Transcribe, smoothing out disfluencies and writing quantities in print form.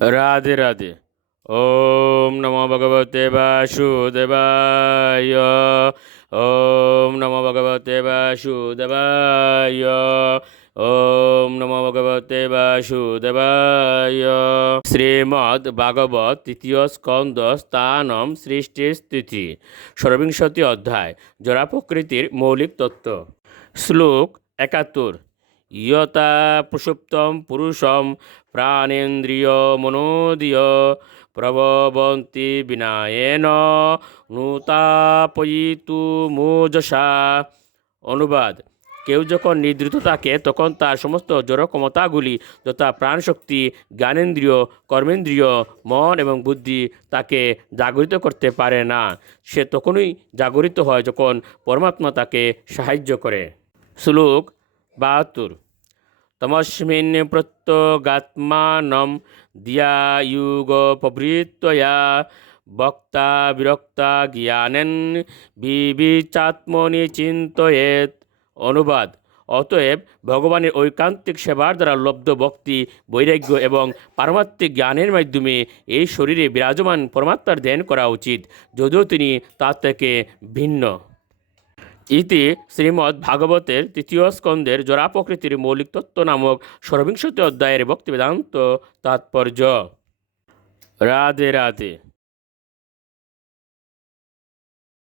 রাধে রাধে। ওম নমো ভগবতে বাসুদেবায়। ওম নমো ভগবতে বাসুদেবায়। ওম নমো ভগবতে বাসুদেবায়। শ্রীমদ্ ভাগবত তৃতীয় স্কন্দ স্থানম সৃষ্টির স্থিতি ষড়বিংশতি অধ্যায় জড়া প্রকৃতির মৌলিক তত্ত্ব। শ্লোক ৭১। ইয়তা প্রসুপ্তম পুরুষম প্রাণেন্দ্রিয় মনোদীয় প্রভবন্তি বিনায়েন নুতাপয়িতু মোজসা। অনুবাদ: কেউ যখন নিদ্রিত থাকে তখন তার সমস্ত জড় ক্ষমতাগুলি যথা প্রাণশক্তি, জ্ঞানেন্দ্রিয়, কর্মেন্দ্রিয়, মন এবং বুদ্ধি তাকে জাগরিত করতে পারে না। সে তখনই জাগরিত হয় যখন পরমাত্মা তাকে সাহায্য করে। শ্লোক ৭২। তমস্মিन् প্রত্যগাত্মানম ধিয়ায়ুগোপবৃত্তয়া বক্তা বিরক্তা জ্ঞানেন বিবিচাত্মনি চিন্তয়েৎ। অনুবাদ: অতএব ভগবানের ঐকান্তিক সেবার দ্বারা লব্ধ ভক্তি, বৈরাগ্য এবং পারমাত্মিক জ্ঞানের মাধ্যমে এই শরীরে বিরাজমান পরমাত্মার ধ্যান করা উচিত, যদিও তিনি তার থেকে ভিন্ন। ইতি শ্রীমদ্ ভাগবতের তৃতীয় স্কন্দের জড়া প্রকৃতির মৌলিক তত্ত্ব নামক ষড়বিংশতি অধ্যায়ের ভক্তিবেদান্ত তাৎপর্য। রাধে রাধে।